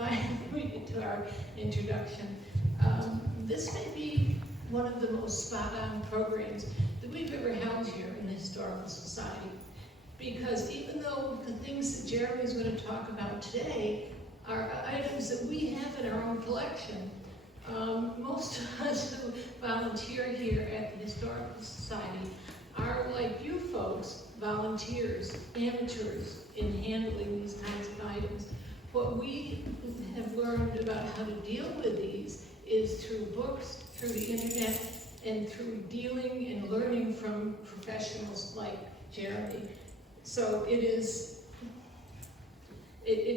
finally we get to our introduction. This may be one of the most spot-on programs that we've ever held here in the Historical Society, because even though the things that Jeremy's going to talk about today are items that we have in our own collection, most of us who volunteer here at the Historical Society are, like you folks, volunteers, amateurs in handling these kinds of items. What we have learned about how to deal with these is through books, through the internet, and through dealing and learning from professionals like Jeremy. So it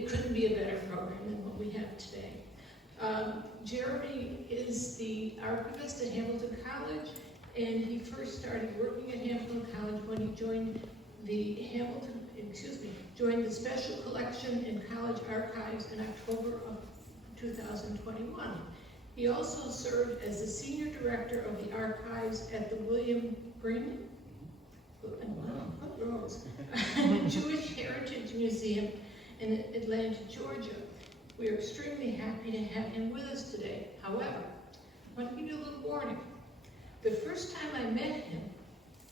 couldn't be a better program than what we have today. Jeremy is the archivist at Hamilton College, and he first started working at Hamilton College when he joined the joined the Special Collection in College Archives in October of 2021. He also served as the Senior Director of the Archives at the William Green Jewish Heritage Museum in Atlanta, Georgia. We are extremely happy to have him with us today. However, I want to give you a little warning. The first time I met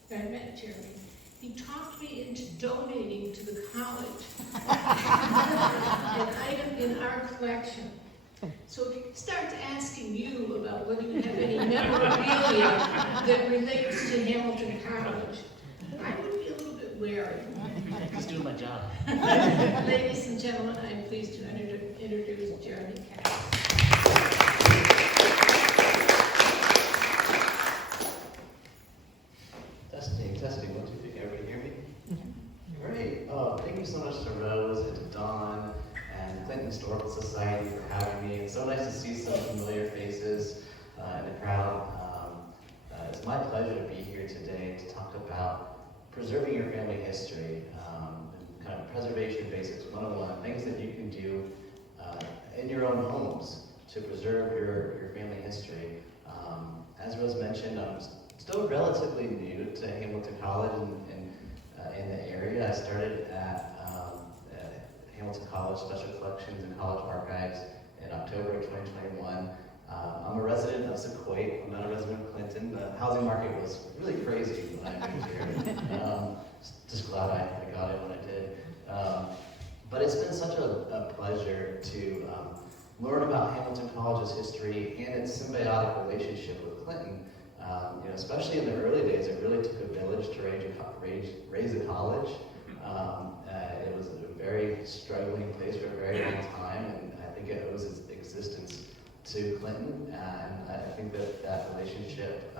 Jeremy, he talked me into donating to the college an item in our collection. So if he starts asking you about whether you have any memorabilia that relates to Hamilton College, I would be a little bit wary. Just doing my job. Ladies and gentlemen, I am pleased to introduce Jeremy Katz. Testing, 1, 2, 3, everybody hear me? Great. Oh, thank you so much to Rose and to Dawn and Clinton Historical Society for having me. It's so nice to see some familiar faces in the crowd. It's my pleasure to be here today to talk about preserving your family history, kind of preservation basics 101, things that you can do in your own homes to preserve your family history. As Rose mentioned, I'm still relatively new to Hamilton College in the area. I started at Hamilton College Special Collections and College Archives in October of 2021. I'm a resident of Sequoia. I'm not a resident of Clinton. The housing market was really crazy when I moved here. Just glad I got it when I did. But it's been such a pleasure to learn about Hamilton College's history and its symbiotic relationship with Clinton. Especially in the early days, it really took a village to raise a college. It was a very struggling place for a very long time, and I think it owes its existence to Clinton. And I think that relationship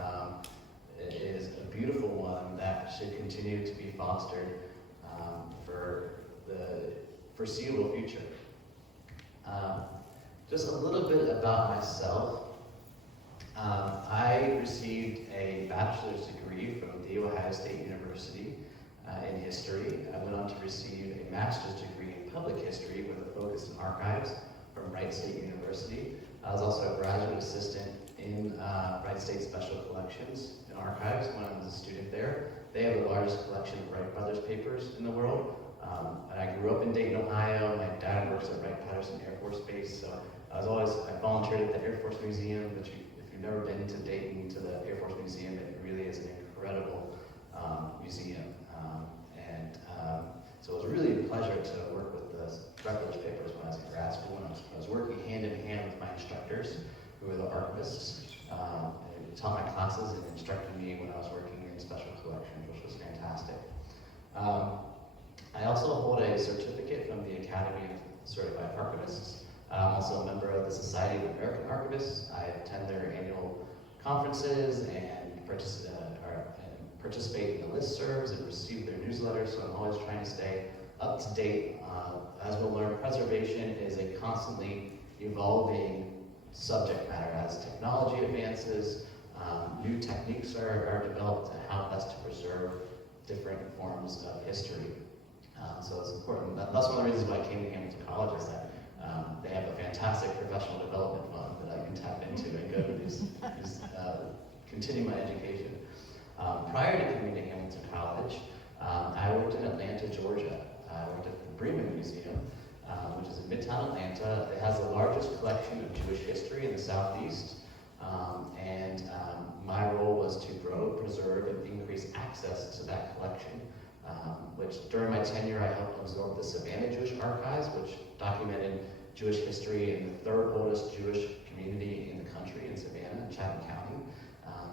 is a beautiful one that should continue to be fostered for the foreseeable future. Just a little bit about myself. I received a bachelor's degree from The Ohio State University in history. I went on to receive a master's degree in public history with a focus in archives from Wright State University. I was also a graduate assistant in Wright State Special Collections and Archives when I was a student there. They have the largest collection of Wright Brothers papers in the world. And I grew up in Dayton, Ohio. My dad works at Wright-Patterson Air Force Base, so I volunteered at the Air Force Museum, which if you've never been to Dayton, to the Air Force Museum, it really is an incredible museum. So it was really a pleasure to work with the Wright Brothers papers when I was in grad school, and I was working hand in hand with my instructors, who were the archivists, and taught my classes and instructed me when I was working in special collections, which was fantastic. I also hold a certificate from the Academy of Certified Archivists. I'm also a member of the Society of American Archivists. I attend their annual conferences and participate in the listservs and receive their newsletters, so I'm always trying to stay up to date. As we'll learn, preservation is a constantly evolving subject matter. As technology advances, new techniques are developed on how best to preserve different forms of history. So it's important. That's one of the reasons why I came to Hamilton College, is that they have a fantastic professional development fund that I can tap into and go to continue my education. Prior to coming to Hamilton College, I worked in Atlanta, Georgia. I worked at the Bremen Museum, which is in Midtown Atlanta. It has the largest collection of Jewish history in the Southeast. My role was to grow, preserve, and increase access to that collection, which during my tenure I helped absorb the Savannah Jewish Archives, which documented Jewish history in the third oldest Jewish community in the country, in Savannah, Chatham County.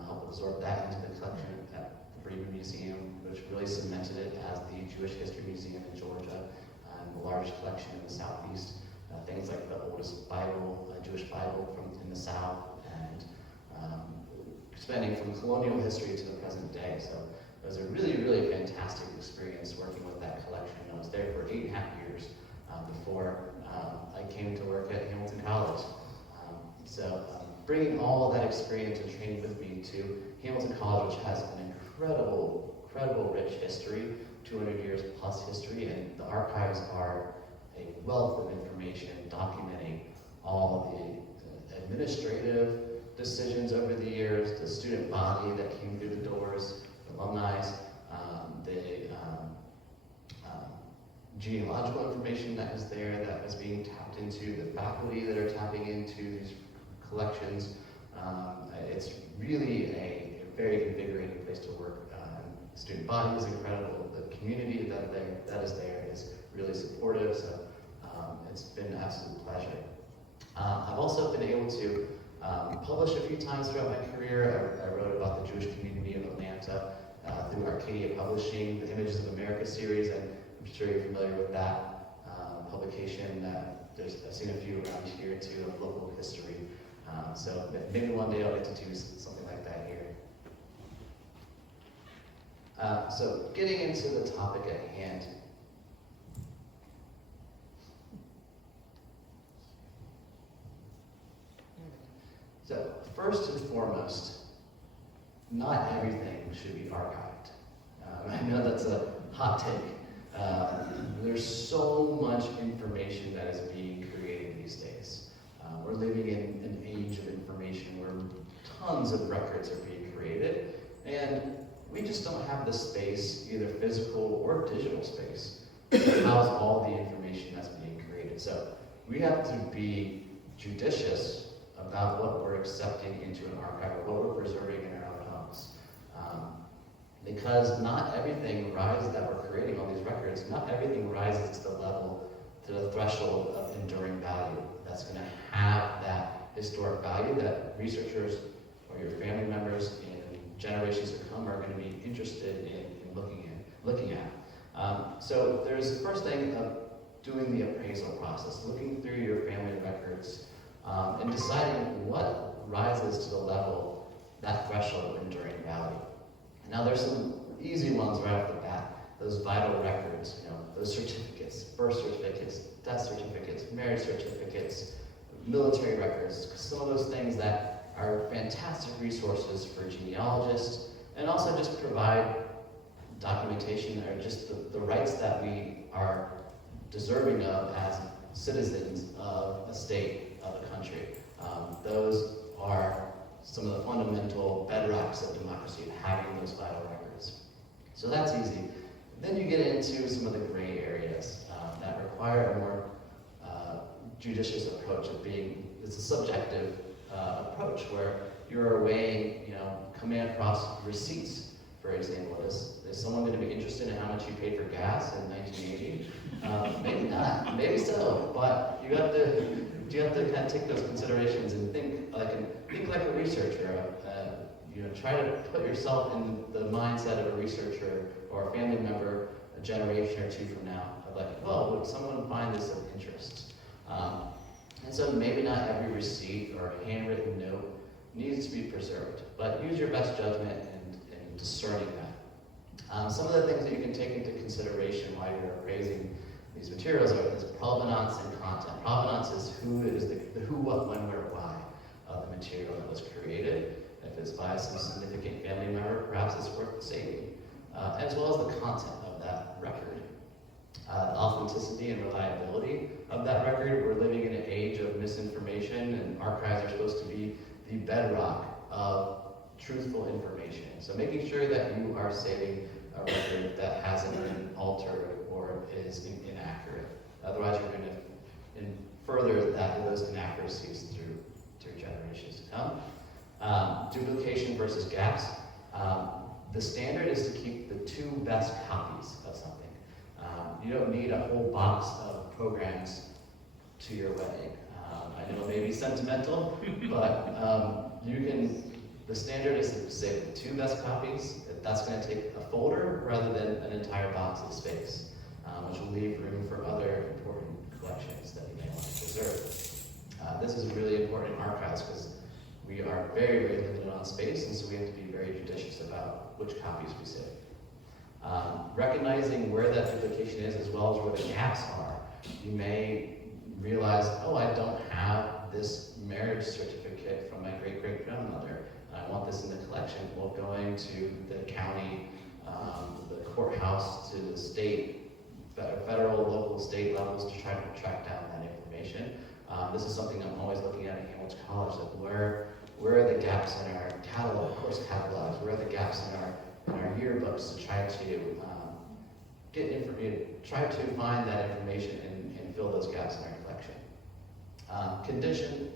Helped absorb that into the collection at the Bremen Museum, which really cemented it as the Jewish History Museum in Georgia, and the largest collection in the Southeast. Things like the oldest Bible, Jewish Bible in the South, and spanning from colonial history to the present day. So it was a really, really fantastic experience working with that collection. I was there for 8.5 years before I came to work at Hamilton College. Bringing all of that experience and training with me to Hamilton College, which has an incredible rich history, 200 years plus history, and the archives are a wealth of information documenting all the administrative decisions over the years, the student body that came through the doors, the alumni, the genealogical information that was there, that was being tapped into, the faculty that are tapping into these collections. It's really a very invigorating place to work. The student body is incredible. The community that is there is really supportive. So it's been an absolute pleasure. I've also been able to publish a few times throughout my career. I wrote about the Jewish community of Atlanta through Arcadia Publishing, the Images of America series, and I'm sure you're familiar with that publication. I've seen a few around here too of local history. So maybe one day I'll get to do something like that here. So getting into the topic at hand. So first and foremost, not everything should be archived. I know that's a hot take. There's so much information that is being created these days. We're living in an age of information where tons of records are being created, and we just don't have the space, either physical or digital space, to house all the information that's being created. So we have to be judicious about what we're accepting into an archive or what we're preserving in our own homes. Because not everything rises that we're creating all these records, not everything rises to the level, to the threshold of enduring value that's going to have that historic value that researchers or your family members in generations to come are going to be interested in looking at. So there's the first thing of doing the appraisal process, looking through your family records, and deciding what rises to the level, that threshold of enduring value. Now there's some easy ones right off the bat. Those vital records, those certificates, birth certificates, death certificates, marriage certificates, military records, some of those things that are fantastic resources for genealogists, and also just provide documentation or just the rights that we are deserving of as citizens of a state, of a country. Those are some of the fundamental bedrocks of democracy, of having those vital records. So that's easy. Then you get into some of the gray areas that require a more judicious approach of it's a subjective approach where you're weighing, coming across receipts, for example. Is someone going to be interested in how much you paid for gas in 1980? Maybe not, maybe so, but you have to kind of take those considerations and think like a researcher. Try to put yourself in the mindset of a researcher or a family member a generation or two from now. Of like, well, would someone find this of interest? And so maybe not every receipt or handwritten note needs to be preserved, but use your best judgment in discerning that. Some of the things that you can take into consideration while you're appraising these materials is provenance and content. Provenance is the who, what, when, where, why of the material that was created. If it's by some significant family member, perhaps it's worth saving, as well as the content of that record. The authenticity and reliability of that record. We're living in an age of misinformation, and archives are supposed to be the bedrock of truthful information. So making sure that you are saving a record that hasn't been altered or is inaccurate. Otherwise, you're going to further those inaccuracies through generations to come. Duplication versus gaps. The standard is to keep the 2 best copies of something. You don't need a whole box of programs to your wedding. I know it may be sentimental, but the standard is to say the 2 best copies. That's going to take a folder rather than an entire box of space, which will leave room for other important collections that you may want to preserve. This is really important in archives because we are very, very limited on space, and so we have to be very judicious about which copies we save. Recognizing where that duplication is as well as where the gaps are. You may realize, oh, I don't have this marriage certificate from my great-great-grandmother. I want this in the collection. Well, going to the county, the courthouse, to the state, federal, local, state levels to try to track down that information. This is something I'm always looking at Hamilton College, like where are the gaps in our catalog, course catalogs, where are the gaps in our yearbooks to try to find that information and fill those gaps in our collection. Condition,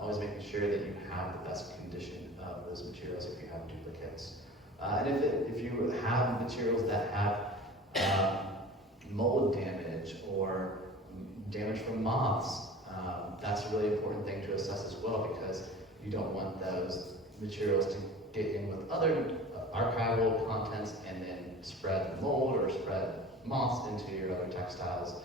always making sure that you have the best condition of those materials if you have duplicates. And if you have materials that have mold damage or damage from moths, that's a really important thing to assess as well, because you don't want those materials to get in with other archival contents and then spread mold or spread moths into your other textiles.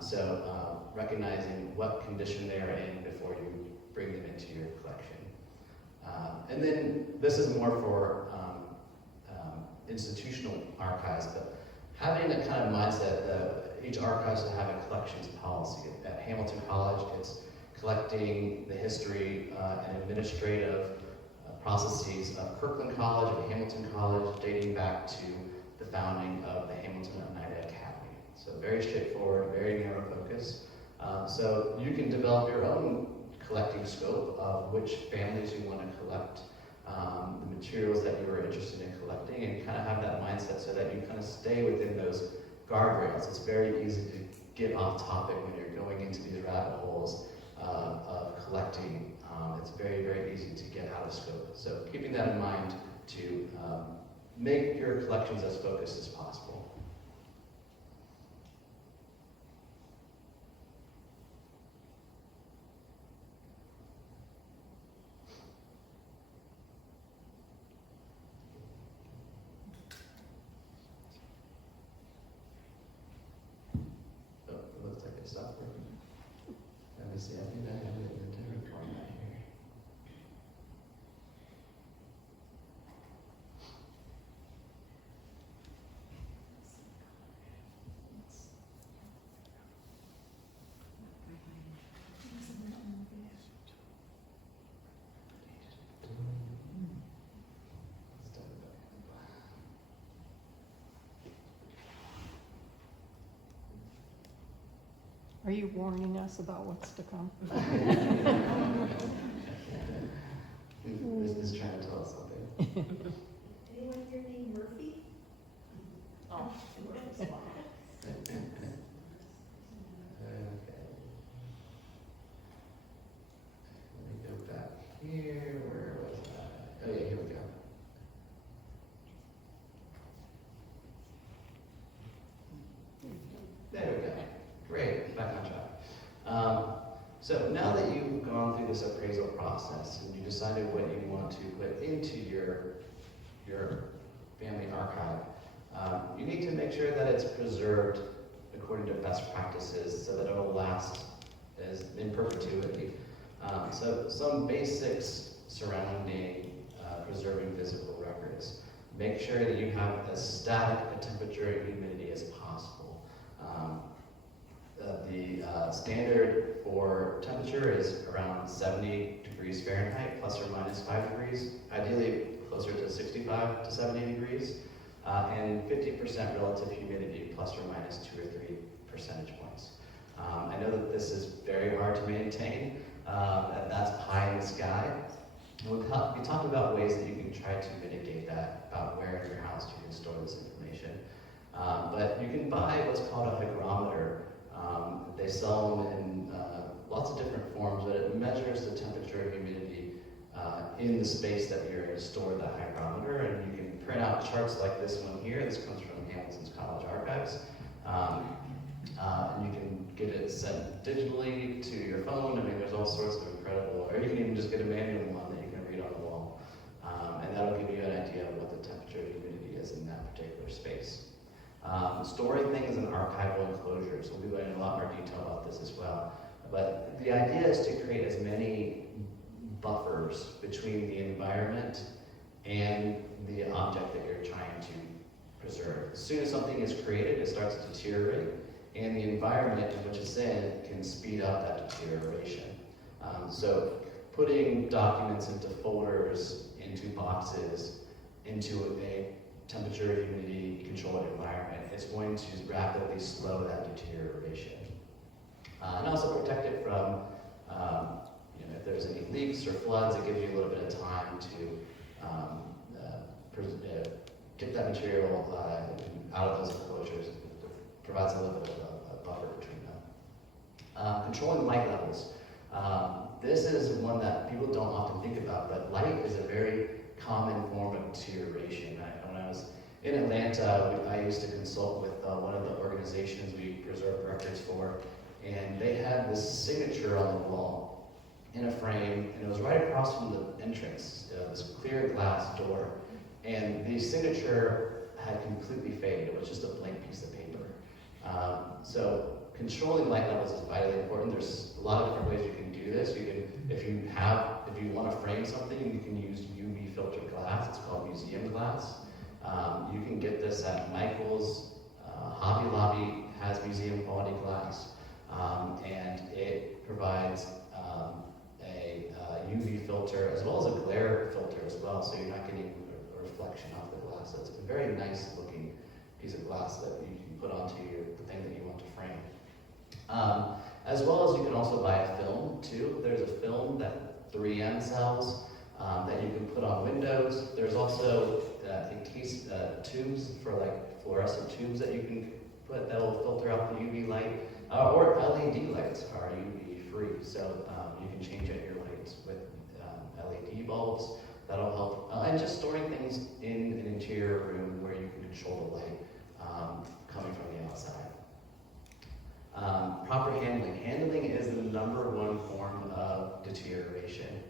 So recognizing what condition they are in before you bring them into your collection. And then this is more for institutional archives, but having a kind of mindset that each archive should have a collections policy. At Hamilton College, it's collecting the history and administrative processes of Kirkland College and Hamilton College, dating back to the founding of the Hamilton United Academy. So very straightforward, very narrow focus. So you can develop your own collecting scope of which families you want to collect, the materials that you are interested in collecting, and kind of have that mindset so that you kind of stay within those guardrails. It's very easy to get off topic when you're going into these rabbit holes of collecting. It's very, very easy to get out of scope. So keeping that in mind to make your collections as focused as possible. Oh, it looks like it stopped working. Let me see, I think I have it in a different format here. Are you warning us about what's to come? Is trying to tell us something. Anyone here named Murphy? Oh, Okay. Let me go back here. Where was that? Oh yeah, here we go. There we go. Great, back on track. So now that you've gone through this appraisal process and you decided what you want to put into your family archive, you need to make sure that it's preserved according to best practices so that it will last as in perpetuity. So some basics surrounding preserving physical records. Make sure that you have as static a temperature and humidity as possible. The standard for temperature is around 70 degrees Fahrenheit, plus or minus 5 degrees, ideally closer to 65 to 70 degrees, and 50% relative humidity, plus or minus 2 or 3 percentage points. I know that this is very hard to maintain, and that's pie in the sky. And we talked about ways that you can try to mitigate that, about where in your house you can store this information. But you can buy what's called a hygrometer. They sell them in lots of different forms, but it measures the temperature and humidity in the space that you're going to store the hygrometer, and you can print out charts like this one here. This comes from Hamilton College Archives. And you can get it sent digitally to your phone. I mean, there's all sorts of incredible, or you can even just get a manual one that you can read on the wall. And that'll give you an idea of what the temperature and humidity is in that particular space. Storing things in archival enclosures. We'll be going into a lot more detail about this as well. But the idea is to create as many buffers between the environment and the object that you're trying to preserve. As soon as something is created, it starts to deteriorate, and the environment in which it's in can speed up that deterioration. So putting documents into folders, into boxes, into a temperature, humidity controlled environment, it's going to rapidly slow that deterioration. And also protect it from, if there's any leaks or floods, it gives you a little bit of time to get that material out of those enclosures. It provides a little bit of a buffer between them. Controlling light levels. This is one that people don't often think about, but light is a very common form of deterioration. When I was in Atlanta, I used to consult with one of the organizations we preserve records for, and they had this signature on the wall in a frame, and it was right across from the entrance, this clear glass door, and the signature had completely faded. It was just a blank piece of paper. So controlling light levels is vitally important. There's a lot of different ways you can do this. You can, if you want to frame something, you can use UV filtered glass. It's called museum glass. You can get this at Michael's. Hobby Lobby has museum quality glass, and it provides a UV filter as well as a glare filter as well, so you're not getting a reflection off the glass. So it's a very nice looking piece of glass that you can put onto the thing that you want to frame. As well as you can also buy a film too. There's a film that 3M sells that you can put on windows. There's also tubes for like fluorescent tubes that you can put that will filter out the UV light. Or LED lights are UV free, so you can change out your lights with LED bulbs. That'll help. And just storing things in an interior room where you can control the light coming from the outside. Proper handling. Handling is the #1 form of deterioration.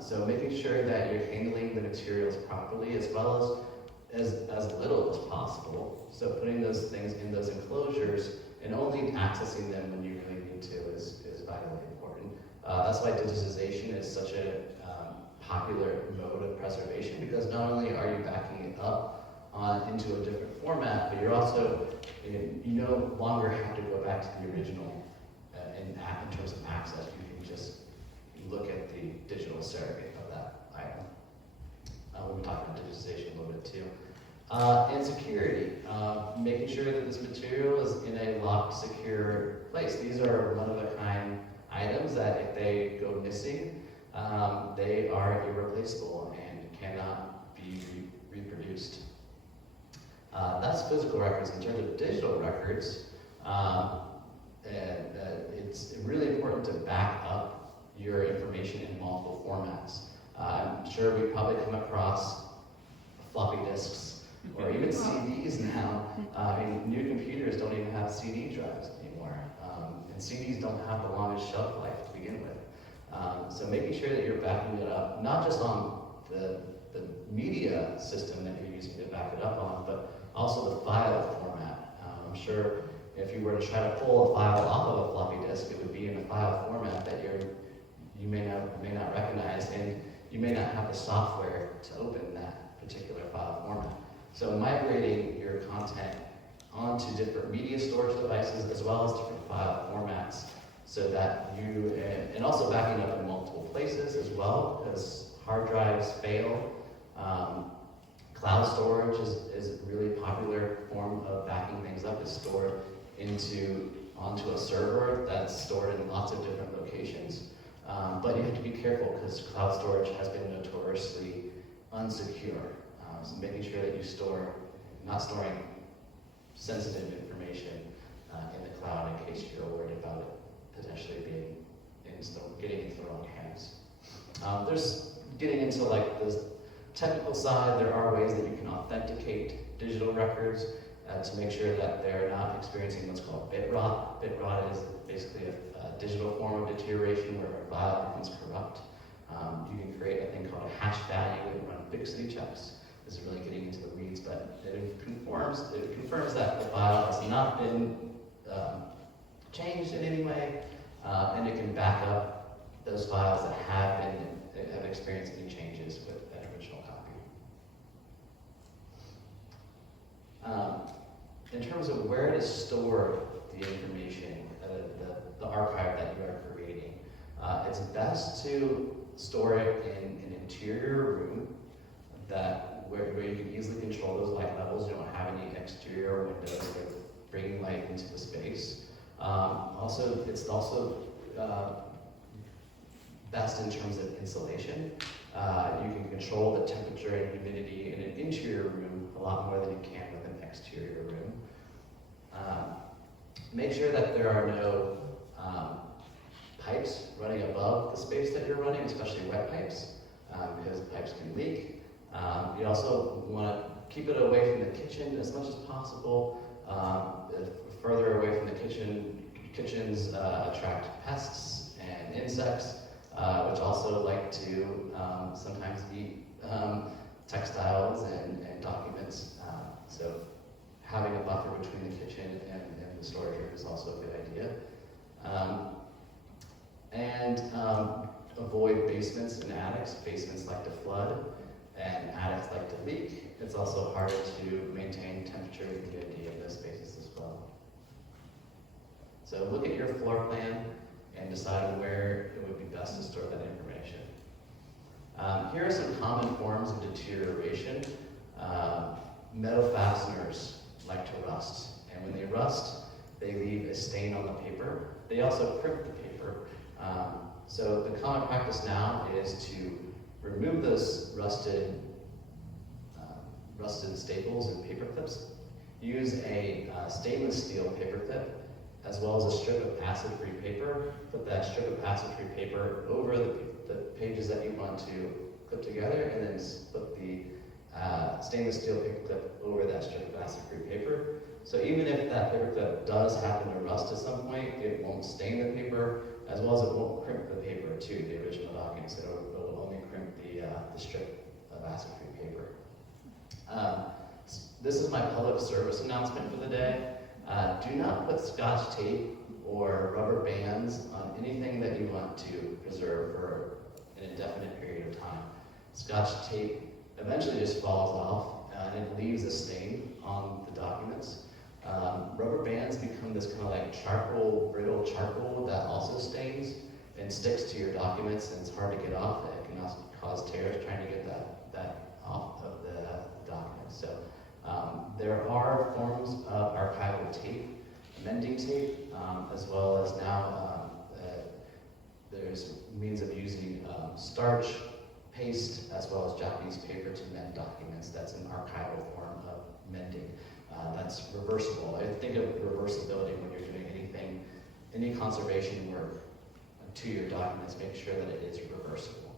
So making sure that you're handling the materials properly as well as little as possible. So putting those things in those enclosures and only accessing them when you really need to is vitally important. That's why digitization is such a popular mode of preservation, because not only are you backing it up into a different format, but you're also, you no longer have to go back to the original in terms of access. You can just look at the digital surrogate of that item. We'll talk about digitization a little bit too. And security, making sure that this material is in a locked, secure place. These are one-of-a-kind items that if they go missing, they are irreplaceable and cannot be reproduced. That's physical records. In terms of digital records, it's really important to back up your information in multiple formats. I'm sure we've probably come across floppy disks or even CDs now. New computers don't even have CD drives anymore. And CDs don't have the longest shelf life to begin with. So making sure that you're backing it up, not just on the media system that you're using to back it up on, but also the file format. I'm sure if you were to try to pull a file off of a floppy disk, it would be in a file format that you may not recognize, and you may not have the software to open that particular file format. So migrating your content onto different media storage devices as well as different file formats, so that and also backing up in multiple places as well, because hard drives fail. Cloud storage is a really popular form of backing things up. It's stored onto a server that's stored in lots of different locations. But you have to be careful because cloud storage has been notoriously unsecure. So making sure that you not storing sensitive information in the cloud in case you're worried about it potentially being getting into the wrong hands. There's getting into like the technical side. There are ways that you can authenticate digital records to make sure that they're not experiencing what's called bit rot. Bit rot is basically a digital form of deterioration where a file becomes corrupt. You can create a thing called a hash value and run fixity checks. This is really getting into the weeds, but it confirms that the file has not been changed in any way, and it can back up those files that have experienced any changes with that original copy. In terms of where to store the information, the archive that you are creating, it's best to store it in an interior room where you can easily control those light levels. You don't have any exterior windows that are bringing light into the space. It's also best in terms of insulation. You can control the temperature and humidity in an interior room a lot more than you can with an exterior room. Make sure that there are no pipes running above the space that you're running, especially wet pipes, because pipes can leak. You also want to keep it away from the kitchen as much as possible. Further away from the kitchens attract pests and insects, which also like to sometimes eat textiles and documents. So having a buffer between the kitchen and the storage room is also a good idea. Avoid basements and attics. Basements like to flood, and attics like to leak. It's also harder to maintain temperature and humidity in those spaces as well. So look at your floor plan and decide where it would be best to store that information. Here are some common forms of deterioration. Metal fasteners like to rust, and when they rust, they leave a stain on the paper. They also crimp the paper. So the common practice now is to remove those rusted staples and paper clips. Use a stainless steel paper clip as well as a strip of acid-free paper. Put that strip of acid-free paper over the pages that you want to clip together, and then put the stainless steel paper clip over that strip of acid-free paper. So even if that paper clip does happen to rust at some point, it won't stain the paper, as well as it won't crimp the paper to the original document. So it will only crimp the strip of acid-free paper. This is my public service announcement for the day. Do not put Scotch tape or rubber bands on anything that you want to preserve for an indefinite period of time. Scotch tape eventually just falls off and it leaves a stain on the documents. Rubber bands become this kind of like brittle charcoal that also stains and sticks to your documents, and it's hard to get off. It can also cause tears trying to get that off of the document. So there are forms of archival tape, mending tape, as well as now there's means of using starch, paste, as well as Japanese paper to mend documents. That's an archival form of mending. That's reversible. I think of reversibility when you're doing any conservation work to your documents. Make sure that it is reversible.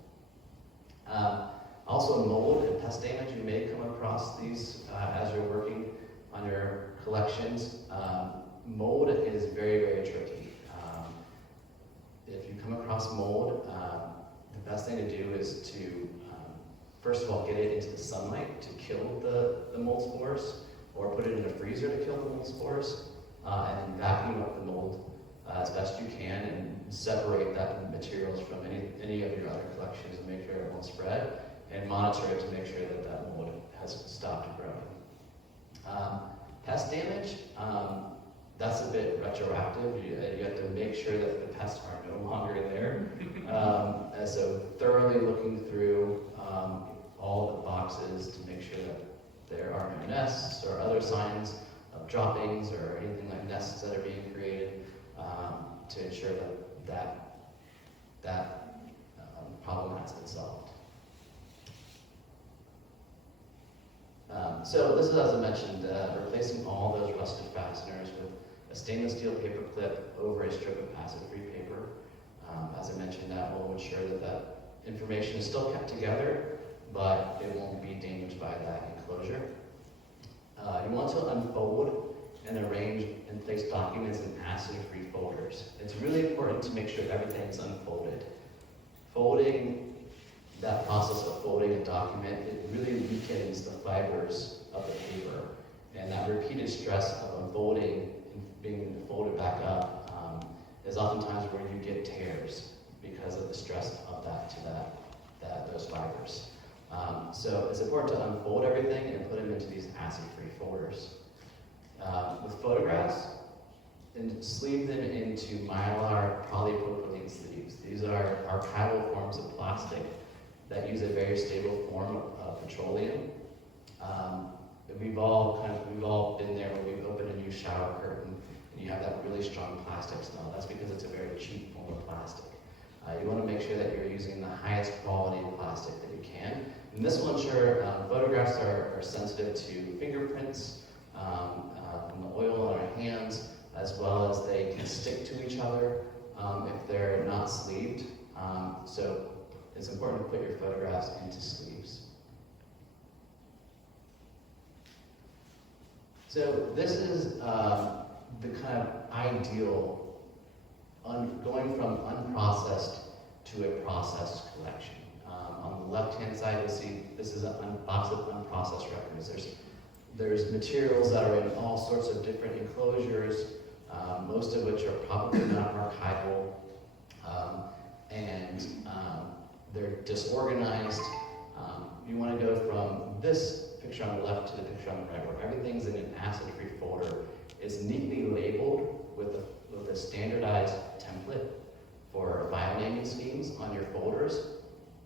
Also, mold and pest damage. You may come across these as you're working on your collections. Mold is very, very tricky. If you come across mold, the best thing to do is to, first of all, get it into the sunlight to kill the mold spores, or put it in a freezer to kill the mold spores, and then vacuum up the mold as best you can, and separate that materials from any of your other collections and make sure it won't spread, and monitor it to make sure that mold has stopped growing. Pest damage, that's a bit retroactive. You have to make sure that the pests are no longer there. And so thoroughly looking through all the boxes to make sure that there are no nests or other signs of droppings or anything like nests that are being created, to ensure that problem has been solved. So this is, as I mentioned, replacing all those rusted fasteners with a stainless steel paper clip over a strip of acid-free paper. As ensure that that information is still kept together, but it won't be damaged by that enclosure. You want to unfold and arrange and place documents in acid-free folders. It's really important to make sure everything is unfolded. Folding, that process of folding a document, it really weakens the fibers of the paper. And that repeated stress of unfolding and being folded back up is oftentimes where you get tears because of the stress of that to those fibers. So it's important to unfold everything and put them into these acid-free folders. With photographs, and sleeve them into mylar polypropylene sleeves. These are archival forms of plastic that use a very stable form of petroleum. We've all been there when we've opened a new shower curtain and you have that really strong plastic smell. That's because it's a very cheap form of plastic. You want to make sure that you're using the highest quality plastic that you can. And this will ensure photographs are sensitive to fingerprints, from the oil on our hands, as well as they can stick to each other if they're not sleeved. So it's important to put your photographs into sleeves. So this is the kind of ideal going from unprocessed to a processed collection. On the left-hand side, you'll see this is a box of unprocessed records. There's materials that are in all sorts of different enclosures, most of which are probably not archival, and they're disorganized. You want to go from this picture on the left to the picture on the right, where everything's in an acid-free folder, is neatly labeled with a standardized template for file naming schemes on your folders.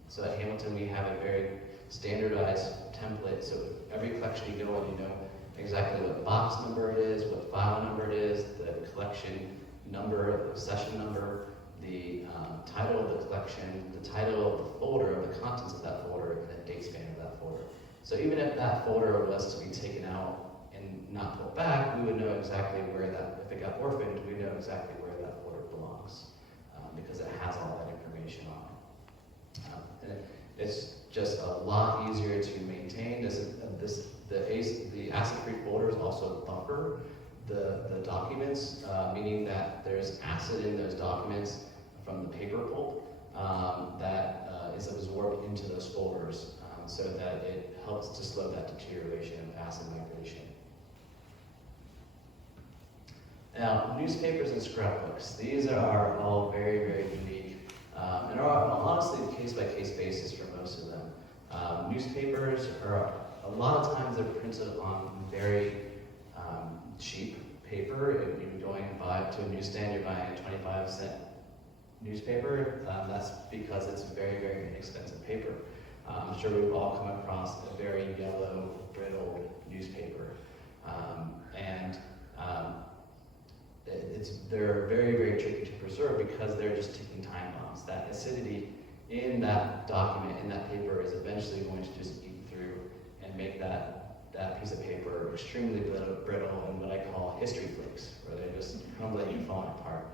So at Hamilton, we have a very standardized template, so every collection you go in, you know exactly what box number it is, what file number it is, the collection number, the session number, the title of the collection, the title of the folder, of the contents of that folder, and the date span of that folder. So even if that folder was to be taken out and not put back, we would know exactly where that, if it got orphaned, we know exactly where that folder belongs, because it has all that information on it. And it's just a lot easier to maintain. The acid-free folders also buffer the documents, meaning that there's acid in those documents from the paper pulp that is absorbed into those folders, so that it helps to slow that deterioration of acid migration. Now, newspapers and scrapbooks. These are all very, very unique, and are honestly case-by-case basis for most of them. Newspapers are, a lot of times they're printed on very cheap paper. If you're going to a newsstand, you're buying a 25-cent newspaper. That's because it's very, very inexpensive paper. I'm sure we've all come across a very yellow, brittle newspaper. They're very, very tricky to preserve because they're just ticking time bombs. That acidity in that document, in that paper, is eventually going to just eat through and make that piece of paper extremely brittle and what I call history flakes, where they're just crumbling and falling apart.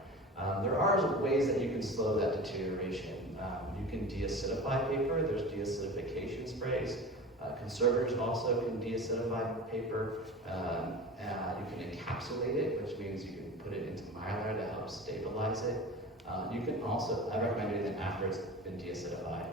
There are ways that you can slow that deterioration. You can deacidify paper. There's deacidification sprays. Conservators also can deacidify paper. You can encapsulate it, which means you can put it into mylar to help stabilize it. You can also, I recommend doing it after it's been deacidified.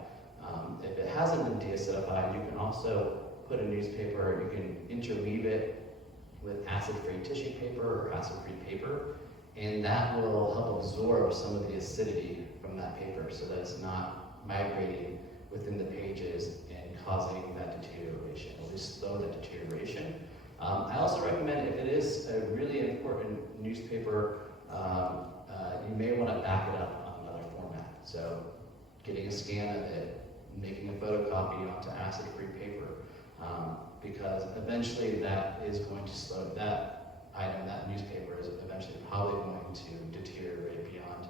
If it hasn't been deacidified, you can also put a newspaper, you can interweave it with acid-free tissue paper or acid-free paper, and that will help absorb some of the acidity from that paper so that it's not migrating within the pages and causing that deterioration, or at least slow that deterioration. I also recommend, if it is a really important newspaper, you may want to back it up on another format. So getting a scan of it, making a photocopy onto acid-free paper, because eventually that is going to slow that item, that newspaper is eventually probably going to deteriorate beyond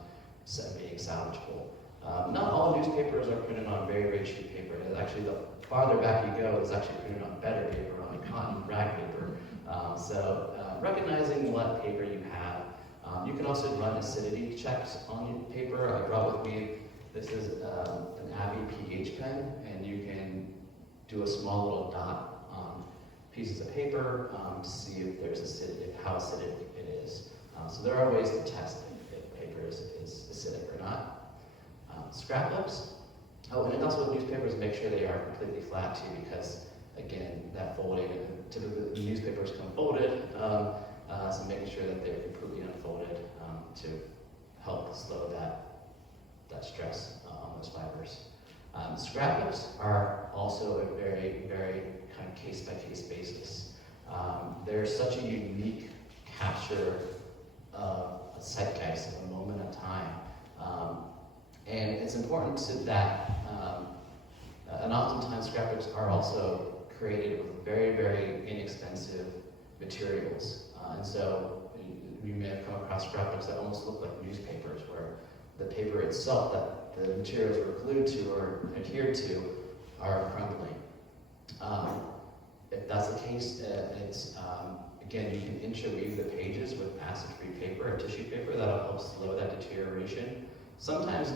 being salvageable. Not all newspapers are printed on very, very cheap paper. Actually, the farther back you go, it's actually printed on better paper, on cotton rag paper. So recognizing what paper you have. You can also run acidity checks on your paper. I brought with me This is an Abbey PH pen, and you can do a small little dot on pieces of paper to see if there's how acidic it is. So there are ways to test if paper is acidic or not. Scrapbooks. Oh, and also with newspapers, make sure they are completely flat too, because again, that folding, typically the newspapers come folded, so making sure that they're completely unfolded to help slow that stress on those fibers. Scrapbooks are also a very, very kind of case-by-case basis. They're such a unique capture of a zeitgeist, of a moment of time. And it's important to that, and oftentimes scrapbooks are also created with very, very inexpensive materials. And so you may have come across scrapbooks that almost look like newspapers, where the paper itself that the materials were glued to or adhered to are crumbling. If that's the case, again, you can interweave the pages with acid-free paper or tissue paper. That'll help slow that deterioration. Sometimes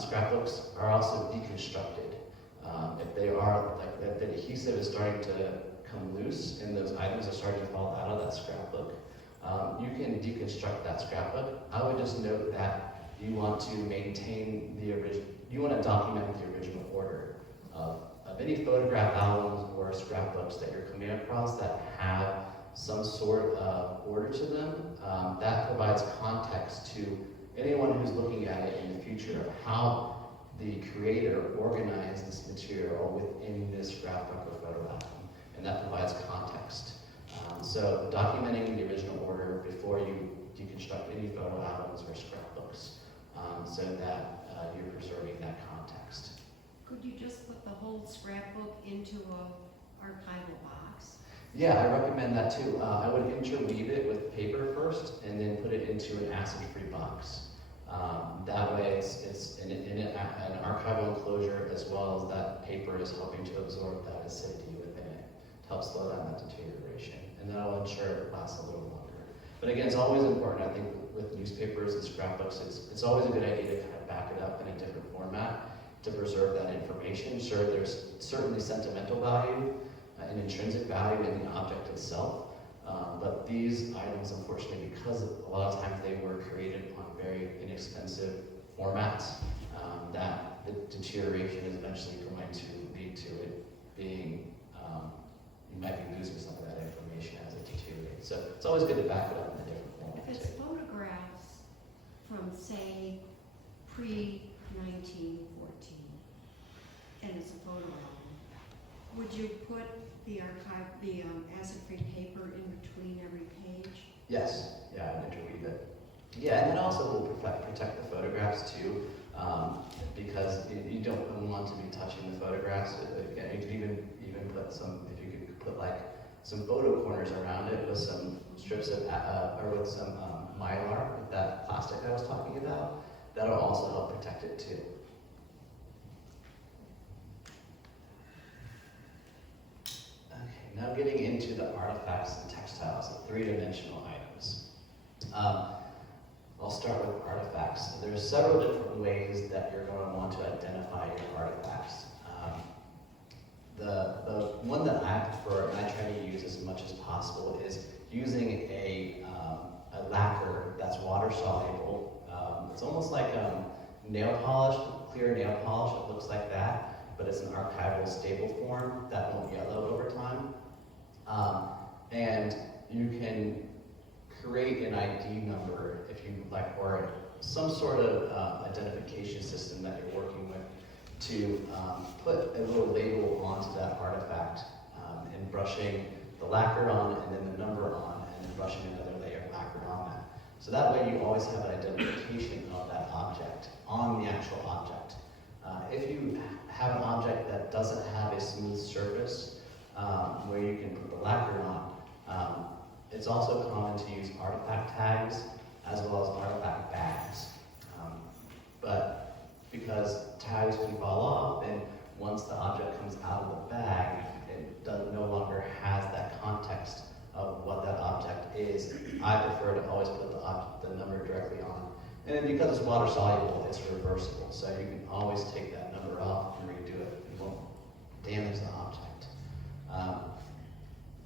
scrapbooks are also deconstructed. If they are, like the adhesive is starting to come loose and those items are starting to fall out of that scrapbook, you can deconstruct that scrapbook. I would just note that you want to maintain the original, you want to document the original order of any photograph albums or scrapbooks that you're coming across that have some sort of order to them. That provides context to anyone who's looking at it in the future of how the creator organized this material within this scrapbook or photo album, and that provides context. So documenting the original order before you deconstruct any photo albums or scrapbooks, so that you're preserving that context. Could you just put the whole scrapbook into a archival box? Yeah, I recommend that too. I would interweave it with paper first, and then put it into an acid-free box. That way it's in an archival enclosure, as well as that paper is helping to absorb that acidity within it to help slow down that deterioration. And that will ensure it lasts a little longer. But again, it's always important, I think, with newspapers and scrapbooks, it's always a good idea to kind of back it up in a different format to preserve that information. Sure, there's certainly sentimental value and intrinsic value in the object itself. But these items, unfortunately, because a lot of times they were created on very inexpensive formats, that the deterioration is eventually going to lead to it being, you might be losing some of that information as it deteriorates. So it's always good to back it up in a different format. If it's photographs from, say, pre-1914, and it's a photo album, would you put the acid-free paper in between every page? Yes, yeah, I'd interweave it. Yeah, and that also will protect the photographs too, because you don't want to be touching the photographs. Again, you could even put some, if you could put like some photo corners around it with some strips of, or with some mylar, with that plastic I was talking about. That'll also help protect it too. Okay, now getting into the artifacts and textiles, the three-dimensional items. I'll start with artifacts. There's several different ways that you're going to want to identify your artifacts. The one that I prefer and I try to use as much as possible is using a lacquer that's water soluble. It's almost like nail polish, clear nail polish. It looks like that, but it's an archival stable form that won't yellow over time. And you can create an ID number if you like, or some sort of identification system that you're working with to put a little label onto that artifact, and brushing the lacquer on and then the number on, and then brushing another layer of lacquer on that. So that way you always have an identification of that object on the actual object. If you have an object that doesn't have a smooth surface where you can put the lacquer on, it's also common to use artifact tags as well as artifact bags. But because tags can fall off, and once the object comes out of the bag, it no longer has that context of what that object is. I prefer to always put the number directly on, And then because it's water soluble, it's reversible. So you can always take that number off and redo it. It won't damage the object.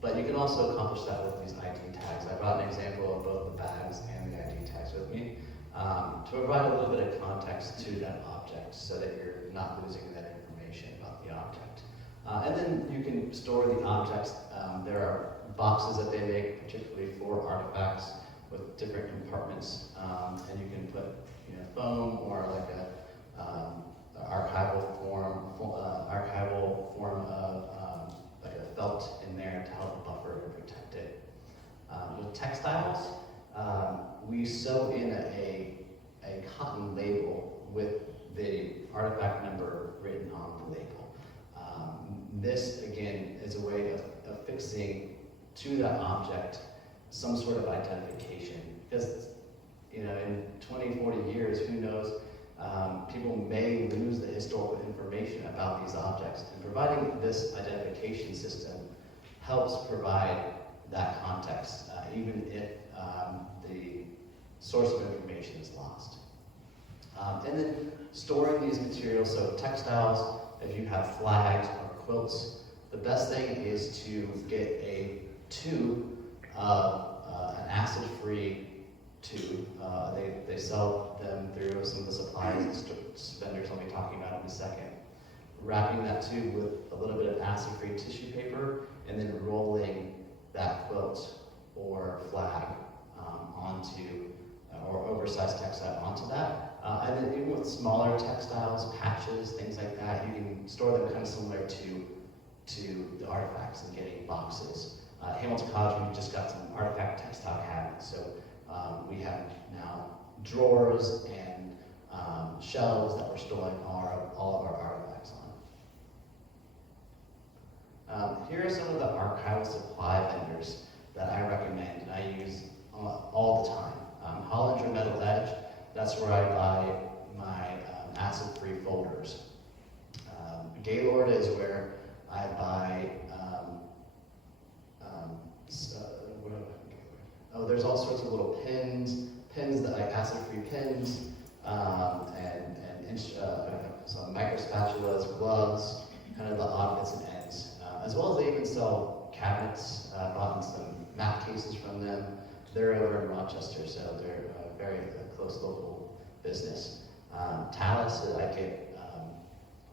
But you can also accomplish that with these ID tags. I brought an example of both the bags and the ID tags with me to provide a little bit of context to that object so that you're not losing that information about the object. And then you can store the objects. There are boxes that they make, particularly for artifacts, with different compartments, and you can put, foam or like a archival form of like a felt in there to help buffer and protect it. With textiles, we sew in a cotton label with the artifact number written on the label. This again is a way of affixing to that object some sort of identification, because in 20, 40 years, who knows, people may lose the historical information about these objects, and providing this identification system helps provide that context, even if the source of information is lost. And then storing these materials, so textiles, if you have flags or quilts, the best thing is to get a tube, an acid-free tube. They sell them through some of the supplies vendors I'll be talking about in a second. Wrapping that tube with a little bit of acid-free tissue paper, and then rolling that quilt or flag or oversized textile onto that. And then even with smaller textiles, patches, things like that, you can store them kind of similar to the artifacts and getting boxes. Hamilton College, we just got some artifact textile cabinets, so we have now drawers and shelves that we're storing all of our artifacts on. Here are some of the archival supply vendors that I recommend and I use all the time. Hollinger Metal Edge, that's where I buy my acid-free folders. Gaylord is where I buy there's all sorts of little pins that like acid-free pins, and some micro spatulas, gloves, kind of the odd bits and ends. As well as they even sell cabinets. I bought some map cases from them. They're over in Rochester, so they're a very close local business. Talus, I get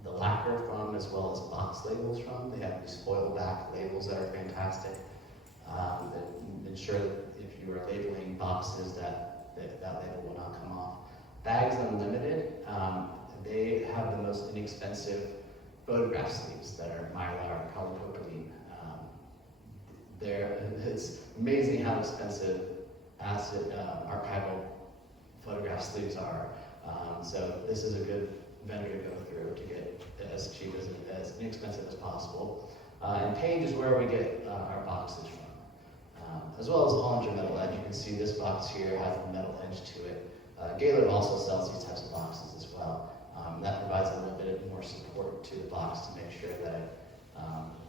the lacquer from, as well as box labels from. They have these foil back labels that are fantastic. That ensure that if you are labeling boxes that label will not come off. Bags Unlimited, they have the most inexpensive photograph sleeves that are mylar and polypropylene. It's amazing how expensive archival photograph sleeves are. So this is a good vendor to go through to get as cheap as inexpensive as possible. And Page is where we get our boxes from. As well as Hollinger Metal Edge. You can see this box here has a metal edge to it. Gaylord also sells these types of boxes as well. That provides a little bit more support to the box to make sure that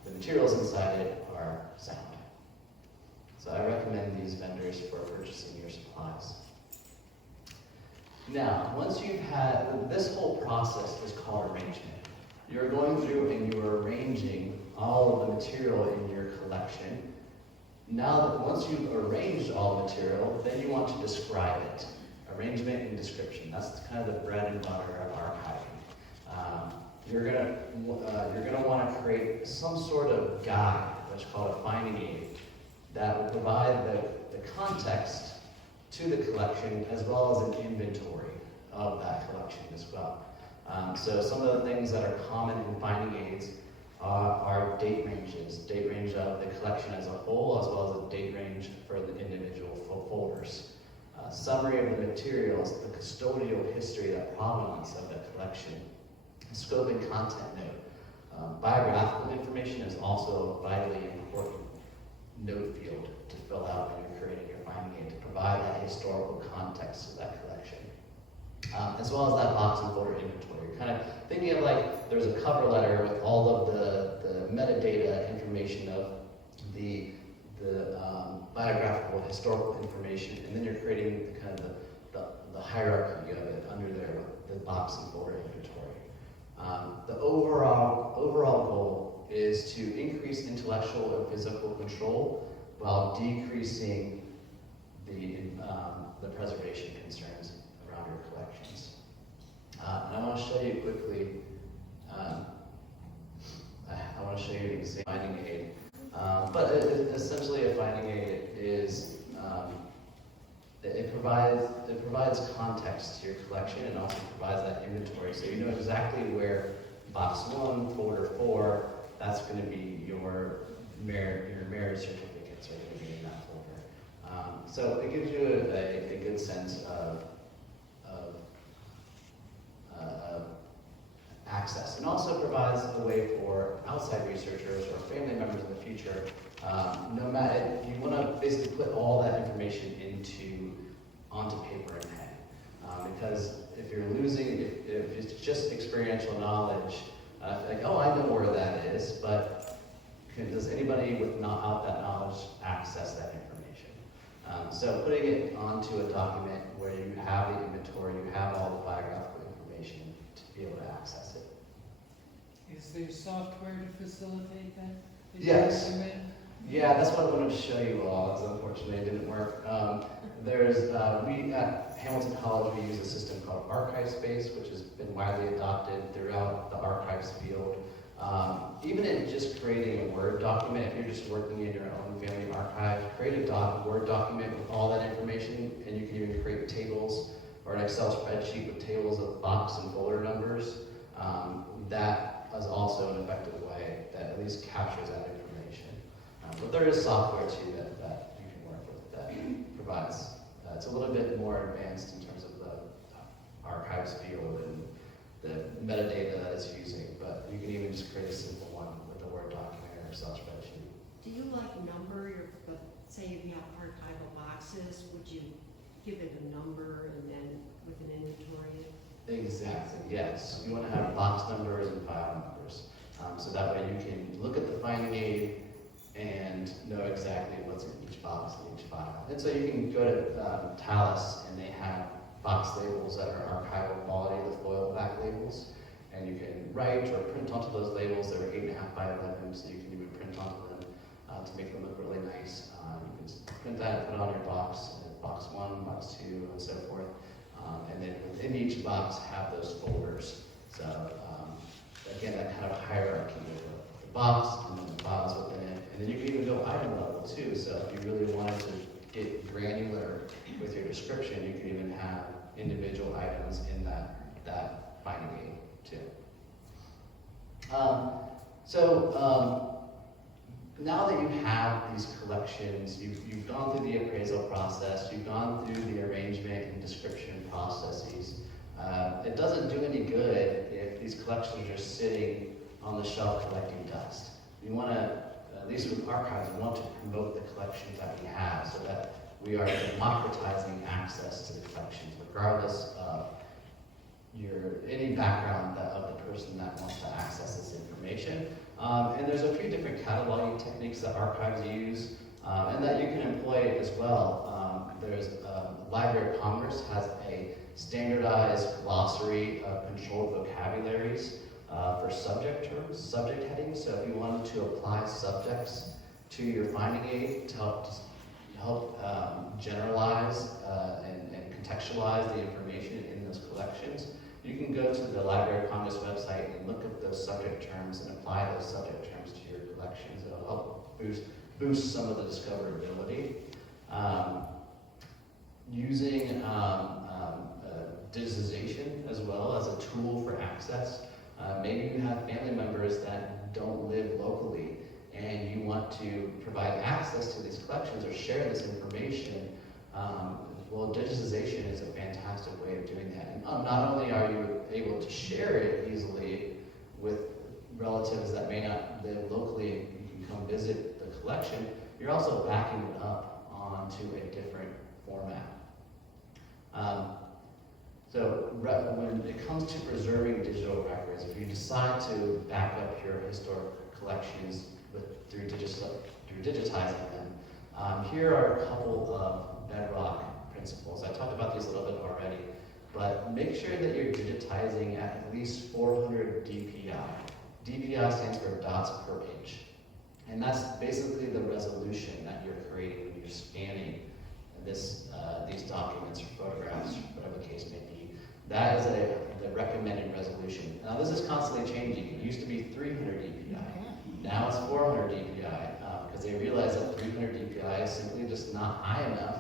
the materials inside it are sound. So I recommend these vendors for purchasing your supplies. Now, once you've had, this whole process is called arrangement. You're going through and you're arranging all of the material in your collection. Now that once you've arranged all the material, then you want to describe it. Arrangement and description. That's kind of the bread and butter of archiving. You're gonna want to create some sort of guide, what's called a finding aid, that will provide the context to the collection as well as an inventory of that collection as well. So some of the things that are common in finding aids are date ranges, date range of the collection as a whole, as well as a date range for the individual folders. Summary of the materials, the custodial history, the provenance of the collection, scope and content note. Biographical information is also a vitally important note field to fill out when you're creating your finding aid to provide that historical context to that collection. As well as that box and folder inventory. You're kind of thinking of like there's a cover letter with all of the metadata information of the biographical historical information, and then you're creating kind of the hierarchy of it under there with the box and folder inventory. The overall goal is to increase intellectual and physical control while decreasing the preservation concerns around your collections. And I want to show you quickly, I want to show you an example of finding aid. But essentially a finding aid is, it provides context to your collection and also provides that inventory. So you know exactly where box 1, folder 4, that's going to be your marriage certificates are going to be in that folder. So it gives you a good sense of access, and also provides a way for outside researchers or family members in the future, no matter, you want to basically put all that information onto paper and pen. Because if you're losing, if it's just experiential knowledge, like, oh, I know where that is, but does anybody without that knowledge access that information? So putting it onto a document where you have the inventory, you have all the biographical information to be able to access it. Is there software to facilitate that? Yes. Yeah, that's what I wanted to show you all, because unfortunately it didn't work. We at Hamilton College, we use a system called ArchivesSpace, which has been widely adopted throughout the archives field. Even in just creating a Word document, if you're just working in your own family archive, create a Word document with all that information, and you can even create tables or an Excel spreadsheet with tables of box and folder numbers. That is also an effective way that at least captures that information. But there is software too that you can work with that provides. It's a little bit more advanced in terms of the archives field and the metadata that it's using, but you can even just create a simple one with a Word document or Excel spreadsheet. Do you like number your, say you have archival boxes, would you give it a number and then with an inventory? Exactly, yes. You want to have box numbers and file numbers. So that way you can look at the finding aid and know exactly what's in each box and each file. And so you can go to Talus, and they have box labels that are archival quality, the foil back labels. And you can write or print onto those labels. They're 8.5 by 11, so you can even print onto them to make them look really nice. You can print that and put it on your box 1, box 2, and so forth. And then within each box have those folders. So again, that kind of hierarchy of the box and then the files within it. And then you can even go item level too. So if you really wanted to get granular with your description, you can even have individual items in that finding aid too. Now that you have these collections, you've gone through the appraisal process, you've gone through the arrangement and description processes. It doesn't do any good if these collections are sitting on the shelf collecting dust. You want to, at least with archives, we want to promote the collections that we have so that we are democratizing access to the collections, regardless of any background of the person that wants to access this information. And there's a few different cataloging techniques that archives use, and that you can employ as well. There's Library of Congress has a standardized glossary of controlled vocabularies for subject terms, subject headings. So if you wanted to apply subjects to your finding aid to help generalize and contextualize the information in those collections, you can go to the Library of Congress website and look at those subject terms and apply those subject terms to your collections. It'll help boost some of the discoverability. Using digitization as well as a tool for access. Maybe you have family members that don't live locally and you want to provide access to these collections or share this information. Well, digitization is a fantastic way of doing that. And not only are you able to share it easily with relatives that may not live locally and you can come visit the collection, you're also backing it up onto a different format. So when it comes to preserving digital records, if you decide to back up your historic collections through digitizing them, here are a couple of bedrock principles. I talked about these a little bit already. but make sure that you're digitizing at least 400 DPI. DPI stands for dots per page. And that's basically the resolution that you're creating when you're scanning these documents or photographs, whatever the case may be. That is the recommended resolution. Now this is constantly changing. It used to be 300 DPI. Now it's 400 DPI because they realize that 300 DPI is simply just not high enough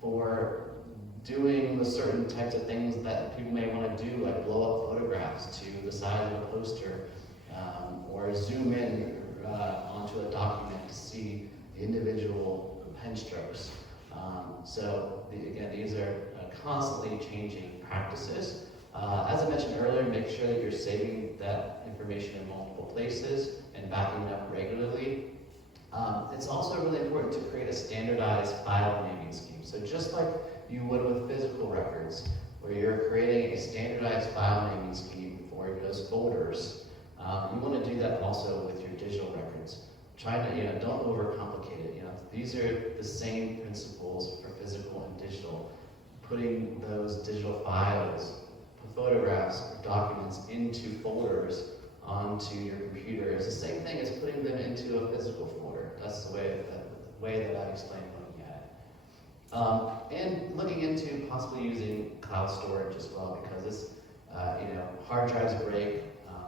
for doing the certain types of things that people may want to do, like blow up photographs to the size of a poster, or zoom in onto a document to see the individual pen strokes. Again, these are constantly changing practices. As I mentioned earlier, make sure that you're saving that information in multiple places and backing it up regularly. It's also really important to create a standardized file naming scheme. So just like you would with physical records, where you're creating a standardized file naming scheme for those folders, you want to do that also with your digital records. Try to, don't overcomplicate it. These are the same principles for physical and digital. Putting those digital files, photographs, documents into folders onto your computer is the same thing as putting them into a physical folder. That's the way that I explain looking at it. And looking into possibly using cloud storage as well, because this, hard drives break,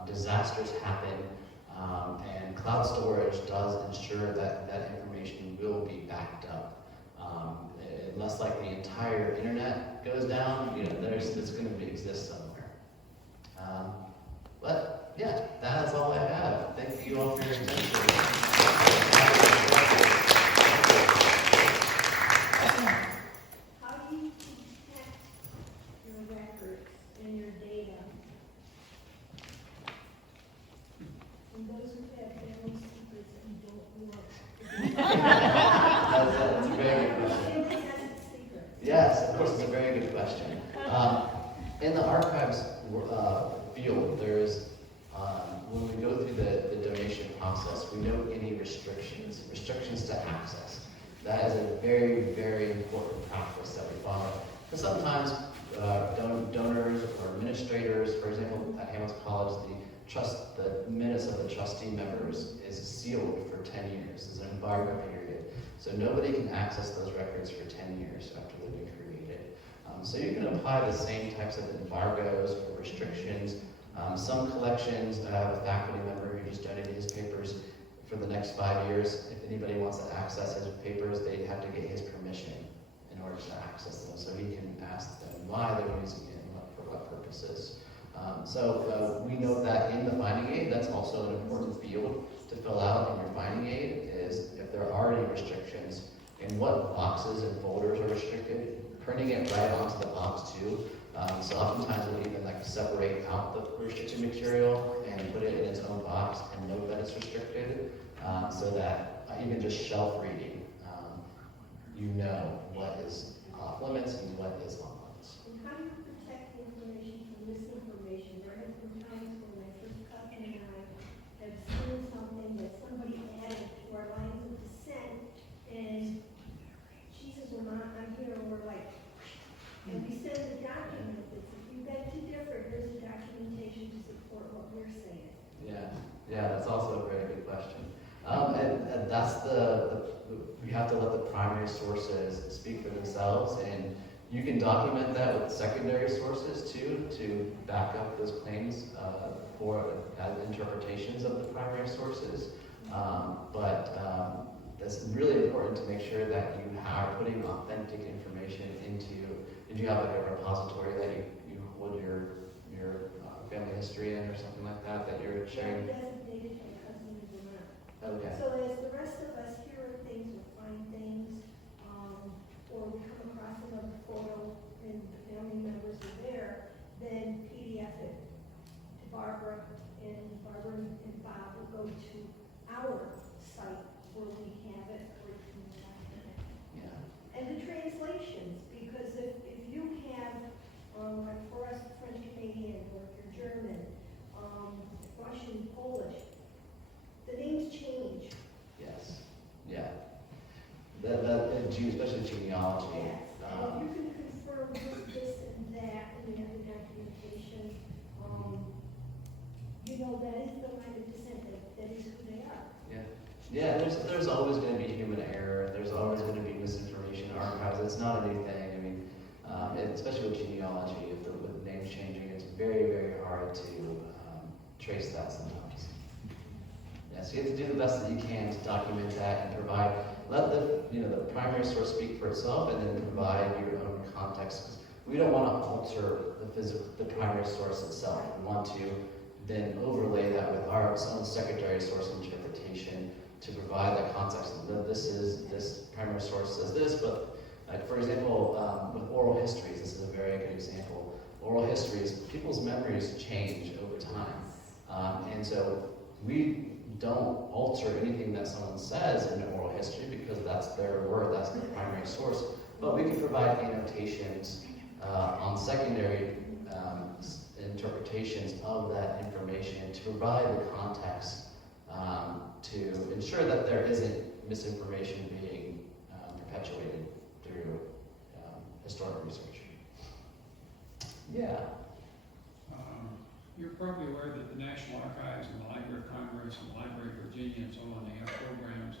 disasters happen, and cloud storage does ensure that that information will be backed up. Unless like the entire internet goes down, it's going to exist somewhere. But yeah, that's all I have. Thank you all for your attention. How do you protect your records and your data? And those who have family secrets and don't want. That's a very good question. Yes, of course, it's a very good question. In the archives field, there's, when we go through the donation process, we note any restrictions to access. That is a very, very important practice that we follow. Because sometimes donors or administrators, for example, at Hamilton College, the minutes of the trustee members is sealed for 10 years. There's an embargo period. So nobody can access those records for 10 years after they've been created. So you can apply the same types of embargoes or restrictions. Some collections have a faculty member who just donated his papers for the next 5 years. If anybody wants to access his papers, they have to get his permission in order to access them, so he can ask them why they're using it and for what purposes. We note that in the finding aid. That's also an important field to fill out in your finding aid, is if there are any restrictions, in what boxes and folders are restricted, printing it right onto the box too. So oftentimes we'll even separate out the restricted material and put it in its own box and note that it's restricted, so that even just shelf reading, what is off limits and what is on limits. And how do you protect the information from misinformation? There have been times when my first cousin and I have seen something that somebody added to our lines of descent, and Jesus, I'm here, and we're like, and we send a document that if you beg to differ, here's the documentation to support what we're saying. Yeah, that's also a very good question. And that's we have to let the primary sources speak for themselves, and you can document that with secondary sources too, to back up those claims for interpretations of the primary sources. It's really important to make sure that you are putting authentic information into. Did you have a repository that you hold your family history in, or something like that you're sharing? Designated my cousin in Vermont. Okay. So as the rest of us hear things or find things, or we come across another photo and the family members are there, then PDF it to Barbara, and Barbara and Bob will go to our site where we have it, or you can document it. Yeah. And the translations, because if you have, like for us, French Canadian, or if you're German, Russian, Polish, the names change. Yes. Yeah. Especially genealogy. Yes. And you can confirm this and that, and there's always going to be human error. There's always going to be misinformation in archives. It's not a new thing. I mean, especially with genealogy, with names changing, it's very, very hard to trace that sometimes. Yeah, so you have to do the best that you can to document that and provide, let the primary source speak for itself, and then provide your own context. 'Cause we don't want to alter the primary source itself. We want to then overlay that with our own secondary source interpretation to provide that context. This primary source says this, but like for example, with oral histories, this is a very good example. Oral histories, people's memories change over time, and so we don't alter anything that someone says in an oral history because that's their word, that's their primary source. But we can provide annotations on secondary interpretations of that information to provide the context to ensure that there isn't misinformation being perpetuated through historical research. Yeah. You're probably aware that the National Archives and the Library of Congress and the Library of Virginia and so on, they have programs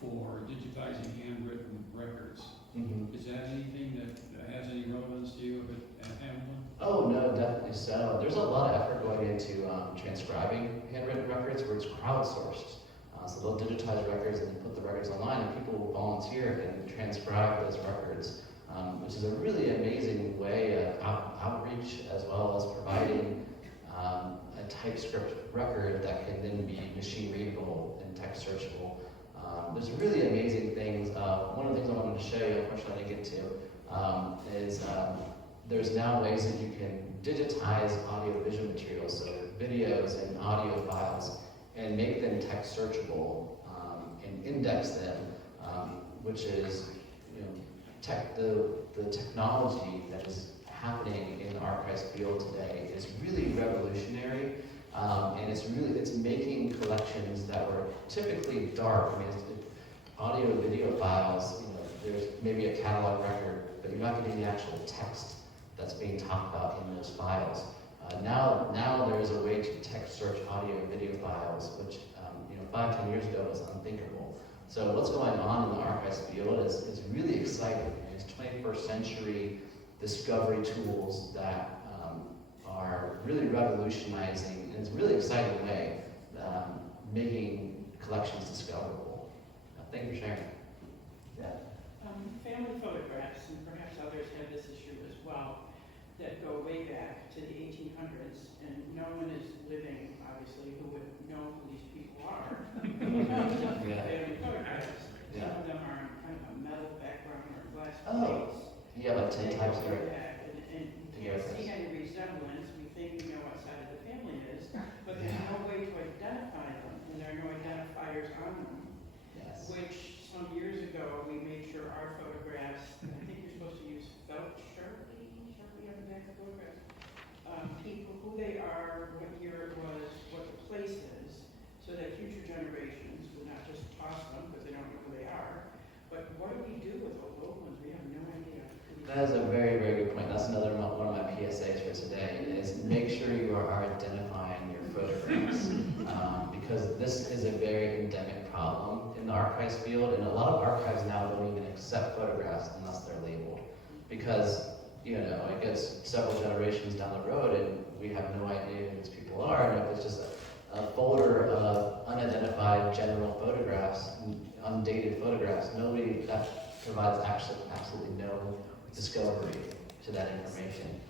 for digitizing handwritten records. Mm-hmm. Is that anything that has any relevance to you at Hamilton? Oh, no, definitely so. There's a lot of effort going into transcribing handwritten records where it's crowdsourced. So they'll digitize records and put the records online, and people will volunteer and transcribe those records, which is a really amazing way of outreach, as well as providing a typescript record that can then be machine readable and text searchable. There's really amazing things. One of the things I wanted to show you, unfortunately I didn't get to, is there's now ways that you can digitize audio-visual materials, so videos and audio files, and make them text searchable and index them, which is the technology that is happening in the archives field today is really revolutionary, and it's making collections that were typically dark. I mean, audio and video files, there's maybe a catalog record, but you're not getting the actual text that's being talked about in those files. Now there is a way to text search audio and video files, which 5-10 years ago was unthinkable. So what's going on in the archives field is really exciting. It's 21st century discovery tools that are really revolutionizing, in a really exciting way, making collections discoverable. Thank you for sharing. Yeah. Family photographs, and perhaps others have this issue as well, that go way back to the 1800s, and no one is living, obviously, who would know who these people are. Family photographs. Yeah. Some of them are on kind of a metal background or glass Oh. plates. Yeah, like 10 types They go here. way back, and you can't see any resemblance. We think we know what side of the family is, but there's no way to identify them, and there are no identifiers on them. Yes. Which some years ago, we made sure our photographs, I think you're supposed to use felt Sharpie on the back of photographs. People, who they are, what year it was, what the place is, so that future generations would not just toss them because they don't know who they are. But what do we do with those old ones? We have no idea. That is a very, very good point. That's another one of my PSAs for today, is make sure you are identifying your photographs. Because this is a very endemic problem in the archives field, and a lot of archives now don't even accept photographs unless they're labeled. Because, it gets several generations down the road, and we have no idea who these people are, and if it's just a folder of unidentified general photographs, undated photographs, that provides absolutely no discovery to that information.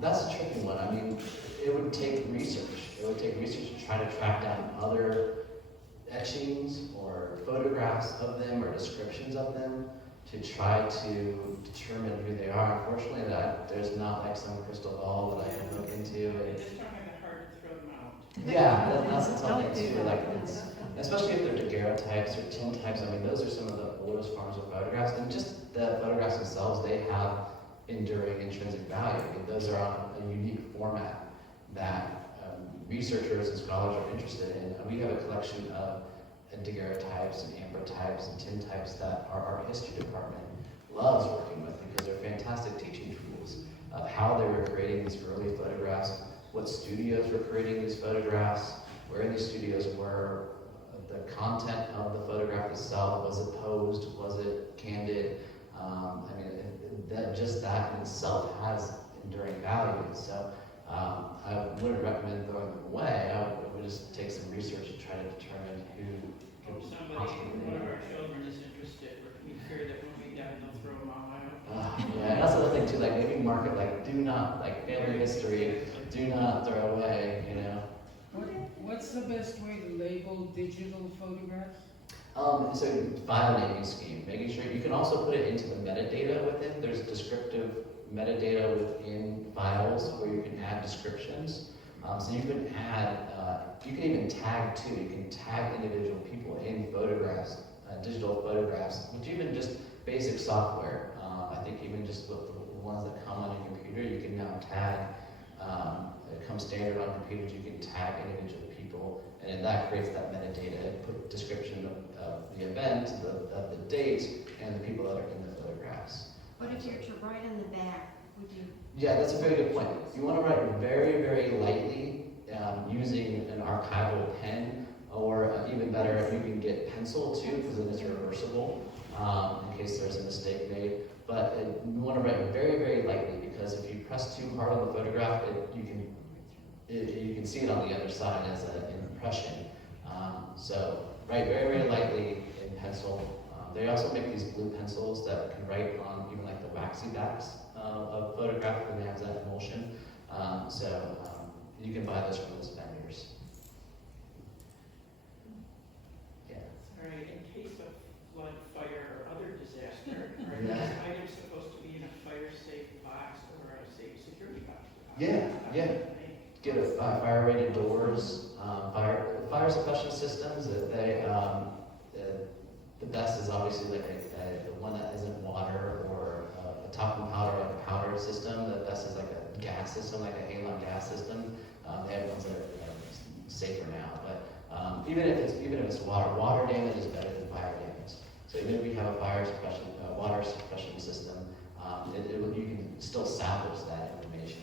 That's a tricky one. I mean, it would take research. It would take research to try to track down other etchings or photographs of them or descriptions of them to try to determine who they are. Unfortunately, there's not like some crystal ball that I can look into. They just don't have it hard to throw them out. Yeah, that's something too. Especially if they're daguerreotypes or tintypes. I mean, those are some of the oldest forms of photographs, and just the photographs themselves, they have enduring intrinsic value. I mean, those are on a unique format that researchers and scholars are interested in. And we have a collection of daguerreotypes and ambrotypes and tintypes that our art history department loves working with because they're fantastic teaching tools of how they were creating these early photographs, what studios were creating these photographs, where these studios were, the content of the photograph itself. Was it posed? Was it candid? I mean, that in itself has enduring value. So I wouldn't recommend throwing them away. I would just take some research and try to determine who If could somebody, possibly one of name our it. children is interested, we fear that when we die, they'll throw them all out. Yeah, and that's the other thing too, like maybe market like do not, like family history, do not throw away, you know? What's the best way to label digital photographs? So file naming scheme, making sure you can also put it into the metadata within. There's descriptive metadata within files where you can add descriptions. So you can add, you can even tag too. You can tag individual people in photographs, digital photographs, which even just basic software. I think even just with the ones that come on your computer, you can now tag. It comes standard on computers. You can tag individual people, and then that creates that metadata. Put description of the event, of the date, and the people that are in the photographs. What if you're to write in the back, would you? Yeah, that's a very good point. You want to write very, very lightly using an archival pen, or even better, if you can get pencil too, because then it's reversible in case there's a mistake made. But you want to write very, very lightly, because if you press too hard on the photograph, you can see it on the other side as an impression. So write very, very lightly in pencil. They also make these blue pencils that can write on even like the waxy backs of photograph when they have that emulsion. So you can buy those from those vendors. Yeah. All right, in case of flood, fire, or other disaster, are Yeah. these items supposed to be in a fire-safe box or a safe security box? Yeah, yeah. Get a fire-rated doors, fire suppression systems. The best is obviously like the one that isn't water or a talcum powder, like a powder system. The best is like a gas system, like a halon gas system. They have ones that are safer now, but even if it's water damage is better than fire damage. So even if we have a water suppression system, you can still salvage that information.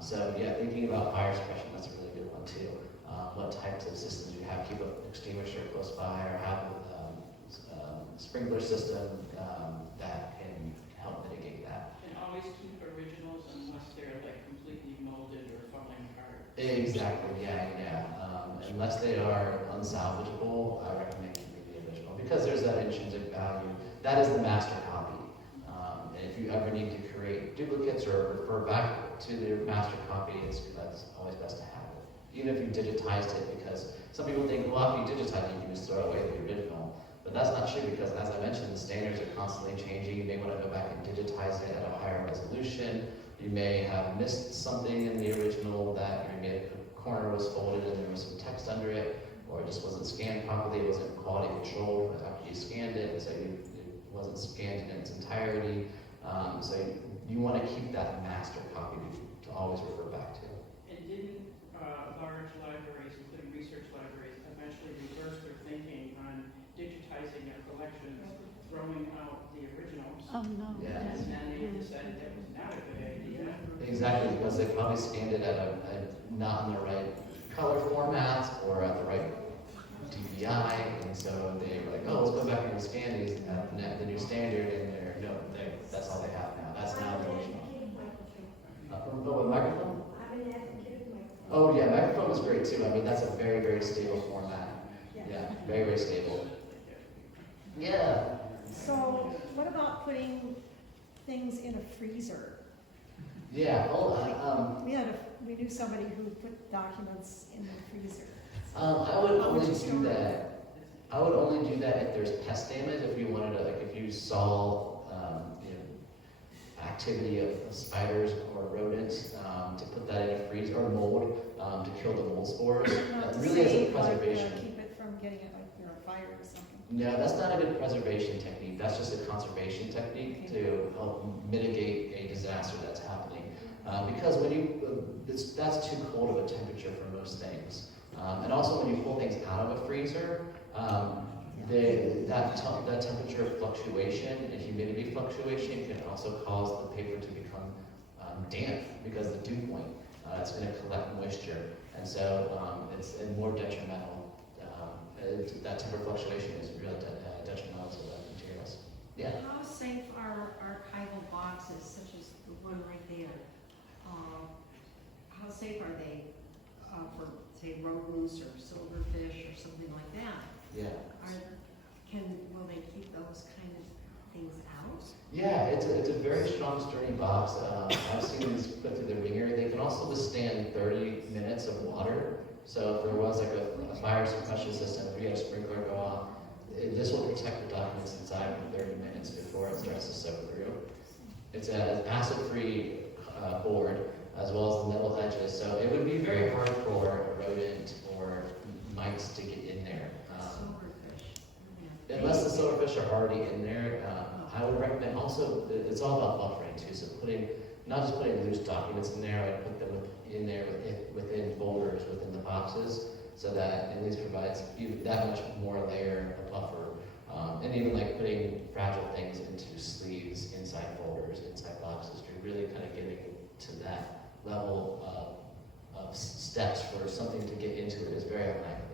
So yeah, thinking about fire suppression, that's a really good one too. What types of systems you have, keep an extinguisher close by, or have a sprinkler system that can help mitigate that. And always keep originals unless they're like completely molded or falling apart. Exactly, yeah. Unless they are unsalvageable, I recommend keeping the original, because there's that intrinsic value. That is the master copy. And if you ever need to create duplicates or refer back to the master copy, that's always best to have it. Even if you digitized it, because some people think, well, after you digitize it, you can just throw away the original. But that's not true, because as I mentioned, the standards are constantly changing. You may want to go back and digitize it at a higher resolution. You may have missed something in the original, that maybe a corner was folded and there was some text under it, or it just wasn't scanned properly, it wasn't quality controlled after you scanned it, so it wasn't scanned in its entirety. So you want to keep that master copy to always refer back to. And didn't large libraries, including research libraries, eventually reverse their thinking on digitizing their collections, throwing out the originals? Oh, no. Yeah. And then they decided that was not a good idea. Exactly, because they probably scanned it at not in the right color format or at the right DPI, and so they were like, oh, let's go back and scan these at the new standard, and that's all they have now. That's now the original. Oh, a microphone? I'm an advocate of microphone. Oh yeah, microphone is great too. I mean, that's a very, very stable format. Yeah, very, very stable. Yeah. So what about putting things in a freezer? Yeah. We knew somebody who put documents in the freezer. I would only do that. I would only do that if there's pest damage. If you wanted to, like, if you saw activity of spiders or rodents, to put that in a freezer, or mold, to kill the mold spores. Not to Really, as a save, preservation. keep it from getting it like near a fire or something. No, that's not a good preservation technique. That's just a conservation technique to help mitigate a disaster that's happening. Because when that's too cold of a temperature for most things. And also when you pull things out of a freezer, that temperature fluctuation and humidity fluctuation can also cause the paper to become damp, because the dew point, it's going to collect moisture. And so it's more detrimental that temper fluctuation is really detrimental to the materials. Yeah. How safe are archival boxes such as the one right there? How safe are they for, say, rodents or silverfish or something like that? Yeah. Will they keep those kind of things out? Yeah, it's a very strong, sturdy box. I've seen these put through the ringer. They can also withstand 30 minutes of water. So if there was like a fire suppression system, if you had a sprinkler go off, this will protect the documents inside for 30 minutes before it starts to soak through. It's an acid-free board, as well as the metal edges, so it would be very hard for a rodent or mites to get in there. Silverfish. Yeah. Unless the silverfish are already in there, I would recommend also, it's all about buffering too, so not just putting loose documents in there, I'd put them in there within folders, within the boxes, so that at least provides you that much more layer of buffer. And even like putting fragile things into sleeves, inside folders, inside boxes, you're really kind of getting to that level of steps for something to get into it is very unlikely.